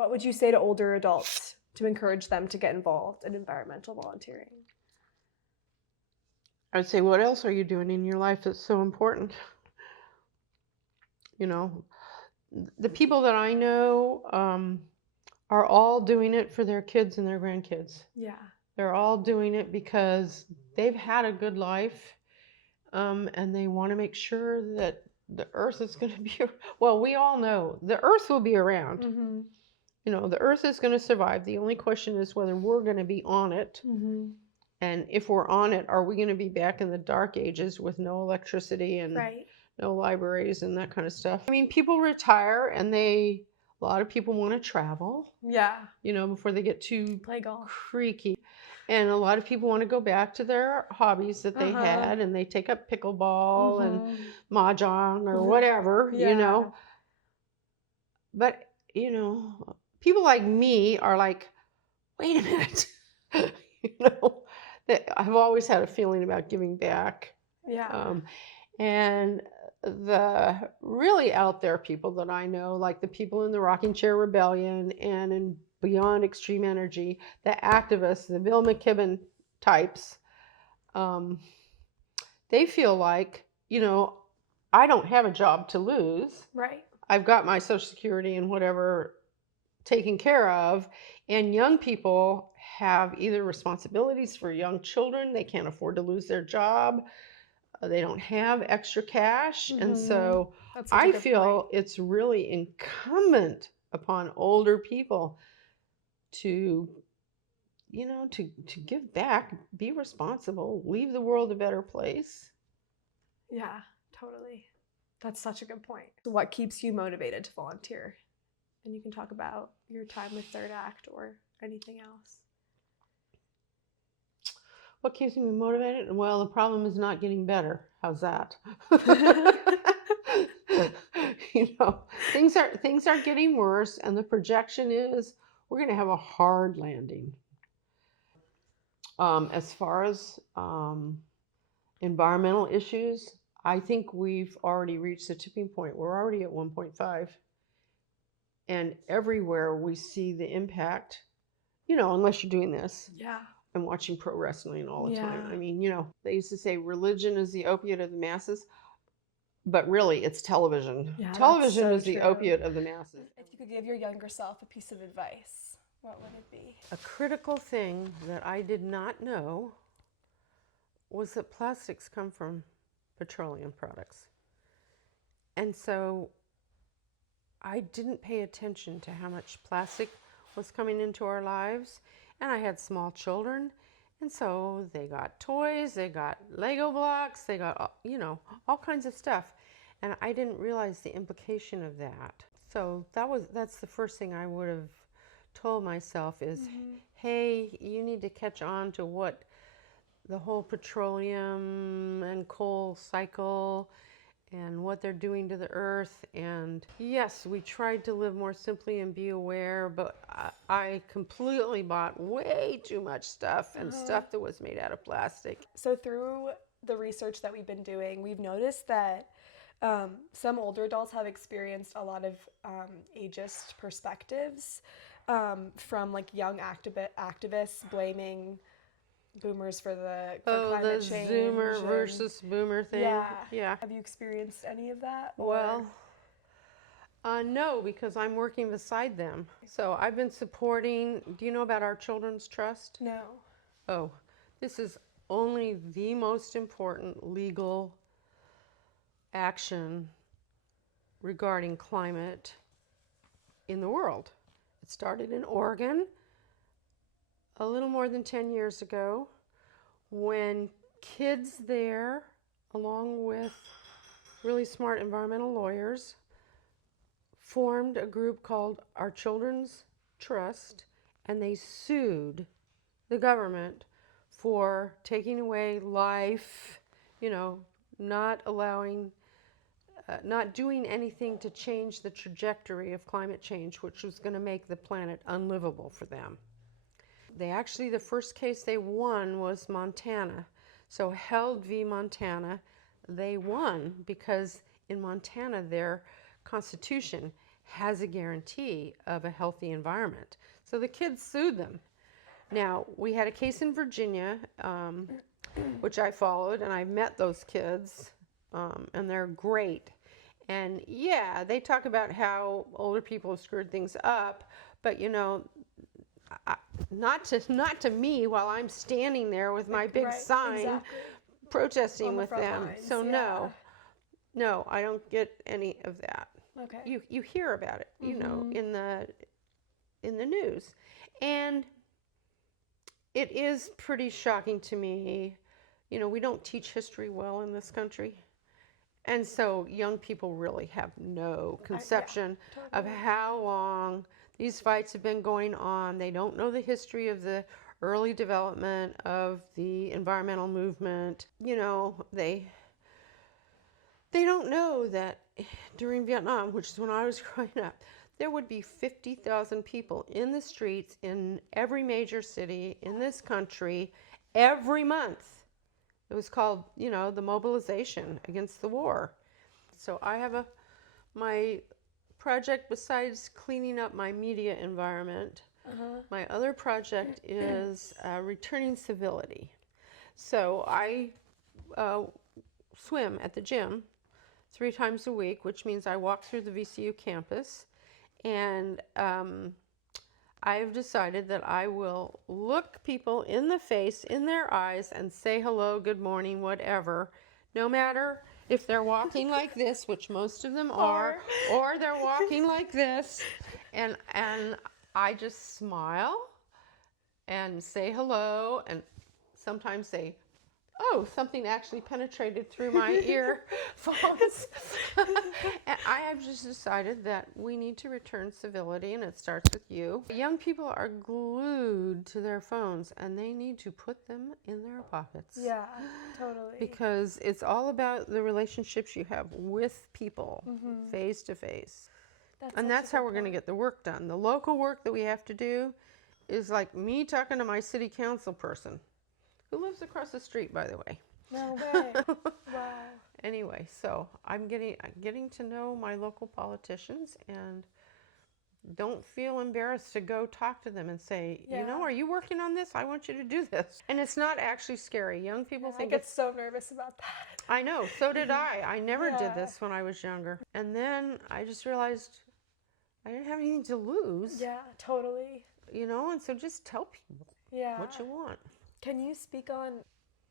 What would you say to older adults to encourage them to get involved in environmental volunteering? I'd say, what else are you doing in your life that's so important? You know, the people that I know are all doing it for their kids and their grandkids. Yeah. They're all doing it because they've had a good life, and they want to make sure that the earth is going to be, well, we all know the earth will be around. Mm-hmm. You know, the earth is going to survive. The only question is whether we're going to be on it. Mm-hmm. And if we're on it, are we going to be back in the dark ages with no electricity and Right. no libraries and that kind of stuff? I mean, people retire and a lot of people want to travel, Yeah. you know, before they get too Play golf. creaky. And a lot of people want to go back to their hobbies that they had, and they take up pickleball and mahjong or whatever, you know. But, you know, people like me are like, wait a minute. You know, I've always had a feeling about giving back. Yeah. And the really out there people that I know, like the people in the Rocking Chair Rebellion and in Beyond Extreme Energy, the activists, the Bill McKibben types, they feel like, you know, I don't have a job to lose. Right. I've got my Social Security and whatever taken care of, and young people have either responsibilities for young children, they can't afford to lose their job, they don't have extra cash, and so I feel it's really incumbent upon older people to, you know, to give back, be responsible, leave the world a better place. Yeah, totally. That's such a good point. So what keeps you motivated to volunteer? And you can talk about your time with Third Act or anything else. What keeps me motivated? Well, the problem is not getting better. How's that? You know, things are getting worse, and the projection is we're going to have a hard landing. As far as environmental issues, I think we've already reached the tipping point. We're already at 1.5. And everywhere we see the impact, you know, unless you're doing this. Yeah. I'm watching pro wrestling all the time. I mean, you know, they used to say religion is the opiate of the masses, but really it's television. Yeah, Television that's is so the true. opiate of the masses. If you could give your younger self a piece of advice, what would it be? A critical thing that I did not know was that plastics come from petroleum products. And so I didn't pay attention to how much plastic was coming into our lives. And I had small children, and so they got toys, they got Lego blocks, they got, you know, all kinds of stuff. And I didn't realize the implication of that. So that's the first thing I would have told myself is, hey, you need to catch on to what the whole petroleum and coal cycle and what they're doing to the earth. And yes, we tried to live more simply and be aware, but I completely bought way too much stuff and stuff that was made out of plastic. So through the research that we've been doing, we've noticed that some older adults have experienced a lot of ageist perspectives from like young activists blaming boomers for climate change. The Zoomer versus boomer thing. Yeah. Have you experienced any of that? Well, no, because I'm working beside them. So I've been supporting, do you know about our Children's Trust? No. Oh, this is only the most important legal action regarding climate in the world. It started in Oregon a little more than 10 years ago when kids there, along with really smart environmental lawyers, formed a group called Our Children's Trust, and they sued the government for taking away life, you know, not allowing, not doing anything to change the trajectory of climate change, which was going to make the planet unlivable for them. They actually, the first case they won was Montana. So Held v. Montana, they won because in Montana their constitution has a guarantee of a healthy environment. So the kids sued them. Now, we had a case in Virginia, which I followed, and I met those kids, and they're great. And yeah, they talk about how older people have screwed things up, but you know, not to me while I'm standing there with my big Right, sign exactly. protesting On the with front them. lines, So yeah. no, I don't get any of that. Okay. You hear about it, you know, in the news. And it is pretty shocking to me. You know, we don't teach history well in this country. And so young people really have no conception of Totally. how long these fights have been going on. They don't know the history of the early development of the environmental movement. You know, they don't know that during Vietnam, which is when I was growing up, there would be 50,000 people in the streets in every major city in this country every month. It was called, you know, the mobilization against the war. So I have my project besides cleaning up my media environment. My other project is returning civility. So I swim at the gym 3 times a week, which means I walk through the VCU campus. And I've decided that I will look people in the face, in their eyes, and say hello, good morning, whatever, no matter if they're walking like this, which most of them are, or they're walking like this. And I just smile and say hello, and sometimes say, oh, something actually penetrated through my earphones. And I have just decided that we need to return civility, and it starts with you. Young people are glued to their phones, and they need to put them in their pockets. Yeah, totally. Because it's all about the relationships you have with people, face to face. And that's how we're going to get the work done. The local work that we have to do is like me talking to my city council person, who lives across the street, by the way. No way. Wow. Anyway, so I'm getting to know my local politicians, and don't feel embarrassed to go talk to them and say, you know, are you working on this? I want you to do this. And it's not actually scary. Young people think I get so nervous about that. I know, so did I. I never did this when I was younger. And then I just realized I didn't have anything to lose. Yeah, totally. You know, and so just tell people what you want. Can you speak on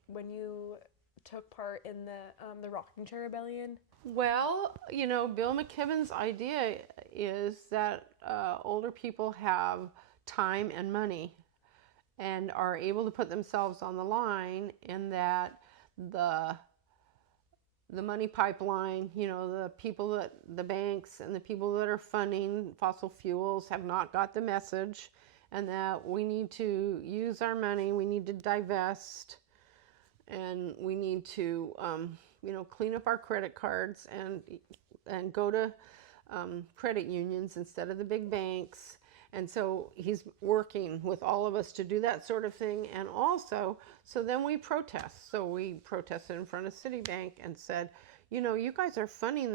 when you took part in the rocking chair rebellion? Well, you know, Bill McKibben's idea is that older people have time and money and are able to put themselves on the line, and that the money pipeline, you know, the banks and the people that are funding fossil fuels have not got the message, and that we need to use our money, we need to divest, and we need to, you know, clean up our credit cards and go to credit unions instead of the big banks. And so he's working with all of us to do that sort of thing. And also, so then we protest. So we protested in front of Citibank and said, you know, you guys are funding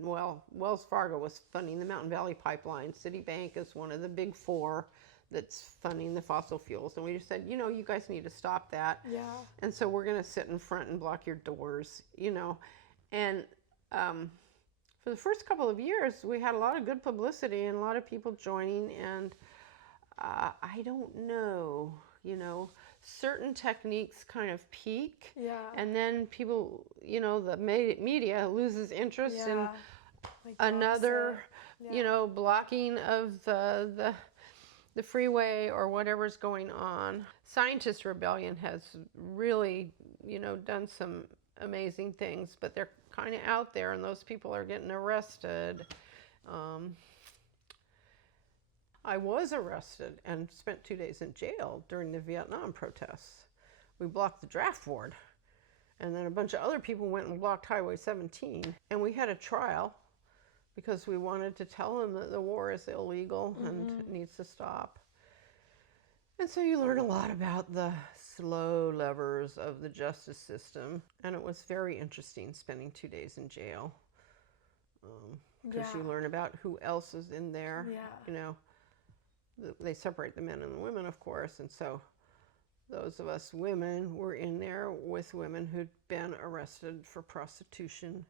Wells Fargo was funding the Mountain Valley Pipeline. Citibank is one of the big 4 that's funding the fossil fuels. And we just said, you know, you guys need to stop that. Yeah. And so we're going to sit in front and block your doors, you know. And for the first couple of years, we had a lot of good publicity and a lot of people joining. And I don't know, you know, certain techniques kind of peak. Yeah. And then people, you know, the media loses interest in like another, you know, blocking of the freeway or whatever's going on. Scientist Rebellion has really, you know, done some amazing things, but they're kind of out there, and those people are getting arrested. I was arrested and spent 2 days in jail during the Vietnam protests. We blocked the draft board, and then a bunch of other people went and blocked Highway 17, and we had a trial because we wanted to tell them that the war is illegal and it needs to stop. And so you learn a lot about the slow levers of the justice system, and it was very interesting spending 2 days in jail. because Yeah. you learn about who else is in there. Yeah. You know, they separate the men and the women, of course, and so those of us women were in there with women who'd been arrested for prostitution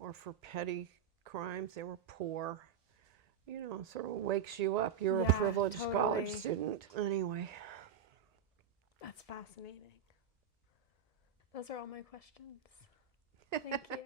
or for petty crimes. They were poor. You know, sort of wakes you up. You're a Yeah, privileged college totally. student. Anyway. That's fascinating. Those are all my questions. Thank you.